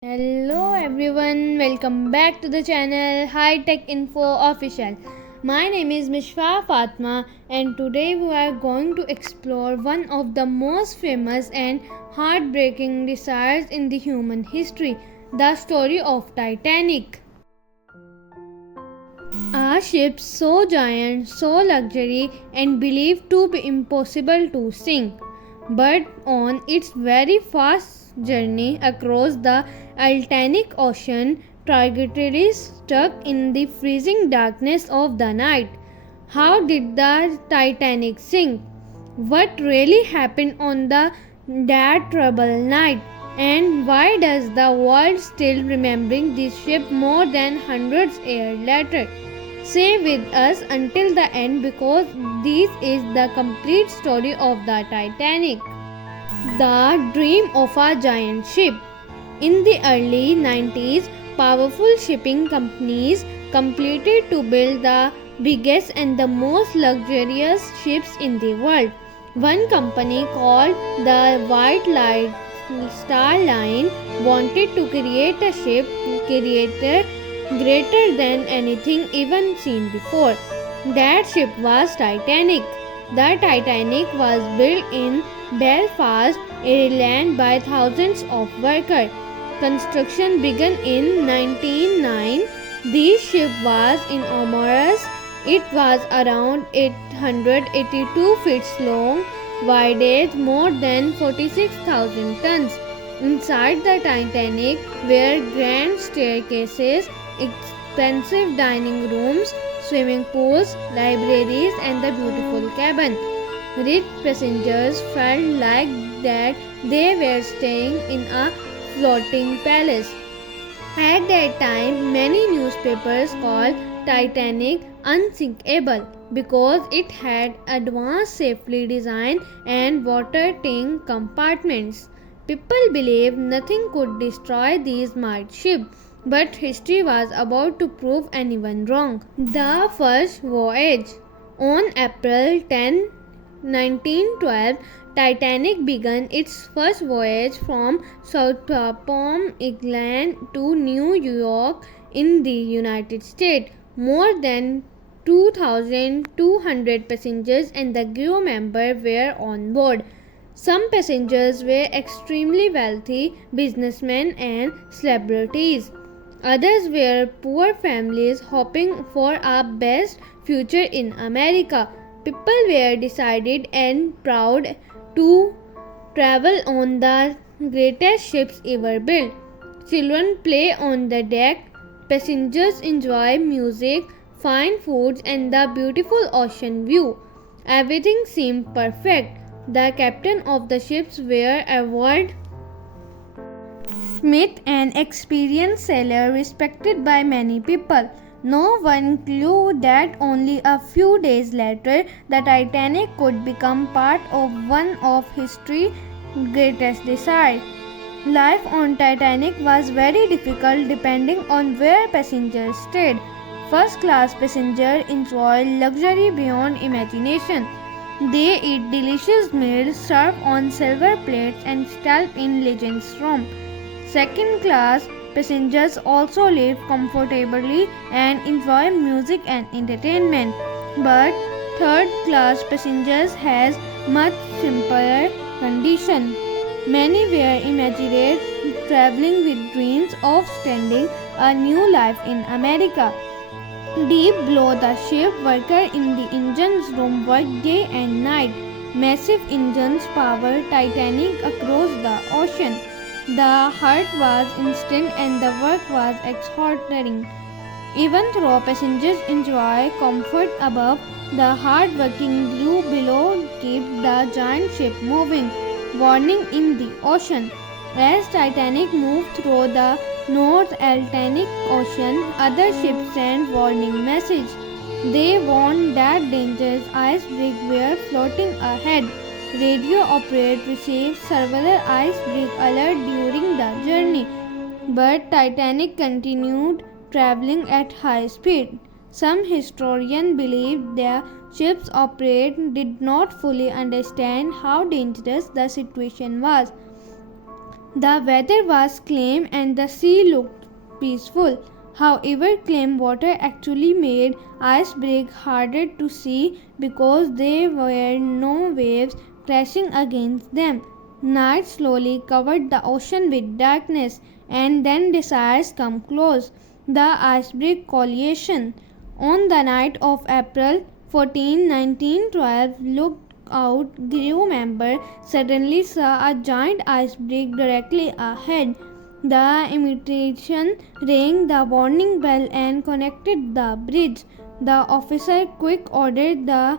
Hello everyone, welcome back to the channel High Tech Info Official. My name is Mishfa Fatma and today we are going to explore one of the most famous and heartbreaking desires in the human history, the story of Titanic. A ship so giant, so luxury and believed to be impossible to sink. But on its very fast journey across the Atlantic Ocean, tragedies struck in the freezing darkness of the night. How did the Titanic sink? What really happened on that troubled night? And why does the world still remembering this ship more than hundreds years later? Stay with us until the end because this is the complete story of the Titanic. The dream of a giant ship. In the early 90s, powerful shipping companies completed to build the biggest and the most luxurious ships in the world. One company called the White Light Star Line wanted to create a ship greater than anything even seen before. That ship was Titanic. The Titanic was built in Belfast, Ireland by thousands of workers. Construction began in 1909. This ship was enormous. It was around 882 feet long, weighed more than 46,000 tons. Inside the Titanic were grand staircases, expensive dining rooms, swimming pools, libraries, and the beautiful cabin. Rich passengers felt like that they were staying in a floating palace. At that time, many newspapers called Titanic unsinkable because it had advanced safety design and water-tank compartments. People believed nothing could destroy these mighty ships, but history was about to prove anyone wrong. The first voyage. On April 10, 1912, Titanic began its first voyage from Southampton, England to New York in the United States. More than 2,200 passengers and the crew member were on board. Some passengers were extremely wealthy businessmen and celebrities. Others were poor families hoping for a best future in America. People were decided and proud to travel on the greatest ships ever built. Children play on the deck, passengers enjoy music, fine foods, and the beautiful ocean view. Everything seemed perfect. The captain of the ships were Edward Smith, an experienced sailor respected by many people. No one knew that only a few days later the Titanic could become part of one of history's greatest desires. Life on Titanic was very difficult depending on where passengers stayed. First class passengers enjoy luxury beyond imagination. They eat delicious meals served on silver plates and sleep in legends' room. Second class passengers also live comfortably and enjoy music and entertainment. But third class passengers has much simpler condition. Many were imagined traveling with dreams of starting a new life in America. Deep below the ship, workers in the engine's room worked day and night. Massive engines powered Titanic across the ocean. The hurt was instant and the work was exhausting. Even though passengers enjoy comfort above, the hard-working crew below keep the giant ship moving, warning in the ocean. As Titanic moved through the North Atlantic Ocean, other ships sent warning messages. They warned that dangerous icebergs were floating ahead. Radio operators received several iceberg alerts during the journey, but Titanic continued traveling at high speed. Some historians believe the ship's operators did not fully understand how dangerous the situation was. The weather was calm and the sea looked peaceful. However, calm water actually made icebergs harder to see because there were no waves crashing against them. Night slowly covered the ocean with darkness, and then desires come close. The iceberg collision. On the night of April 14, 1912, looked out crew member suddenly saw a giant iceberg directly ahead. The imitation rang the warning bell and connected the bridge. The officer quick ordered the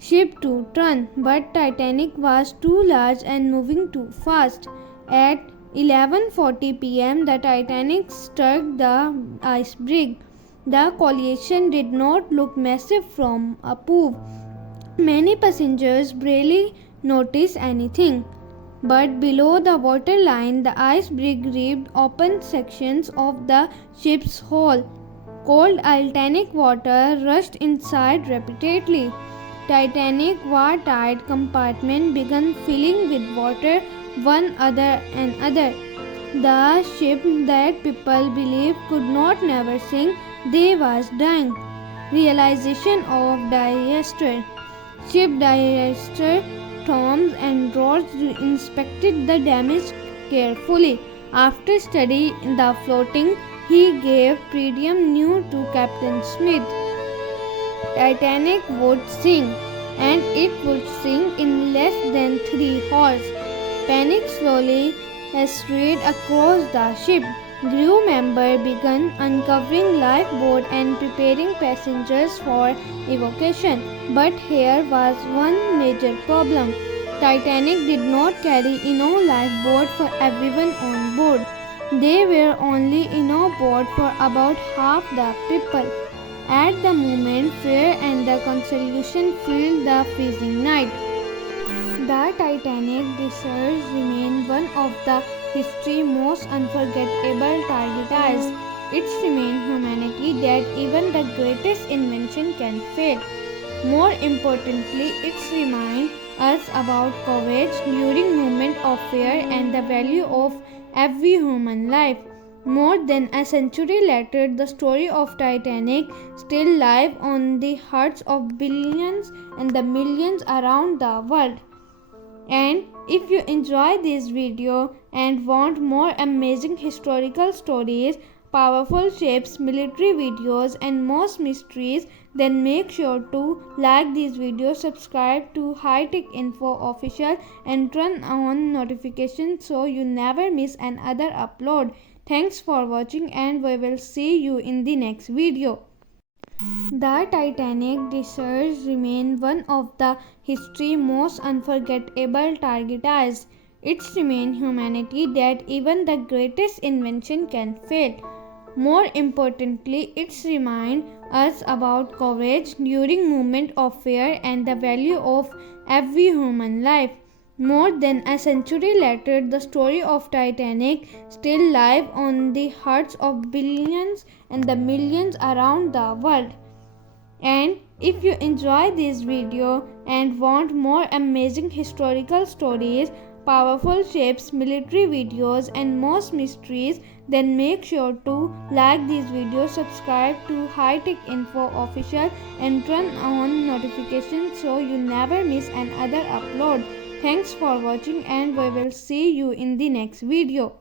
ship to turn, but Titanic was too large and moving too fast. At 11:40 p.m., the Titanic struck the iceberg. The collision did not look massive from above. Many passengers barely noticed anything. But below the waterline, the iceberg ripped open sections of the ship's hull. Cold Titanic water rushed inside repeatedly. Titanic watertight compartment began filling with water one other another. The ship that people believed could not never sink, they was dying. Realization of disaster. Ship director Thomas and Ross inspected the damage carefully. After studying the floating, he gave premium news to Captain Smith. Titanic would sink, and it would sink in less than 3 hours. Panic slowly spread across the ship. Crew members began uncovering lifeboat and preparing passengers for evacuation. But here was one major problem. Titanic did not carry enough lifeboat for everyone on board. There were only enough boat for about half the people. At the moment, fear and the confusion filled the freezing night. The Titanic disaster remains one of the history's most unforgettable tragedies. It reminds humanity that even the greatest invention can fail. More importantly, it reminds us about courage during moments of fear and the value of every human life. More than a century later, the story of Titanic still lives on the hearts of billions and the millions around the world. And if you enjoy this video and want more amazing historical stories, powerful ships, military videos and most mysteries, then make sure to like this video, subscribe to High Tech Info Official and turn on notifications so you never miss another upload. Thanks for watching and we will see you in the next video. The Titanic disaster remains one of the history's most unforgettable tragedies. It reminds humanity that even the greatest invention can fail. More importantly, it reminds us about courage during moments of fear and the value of every human life. More than a century later, the story of Titanic still lives on the hearts of billions and the millions around the world. And if you enjoy this video and want more amazing historical stories, powerful ships, military videos and most mysteries, then make sure to like this video, subscribe to High Tech Info Official and turn on notifications so you never miss another upload. Thanks for watching and we will see you in the next video.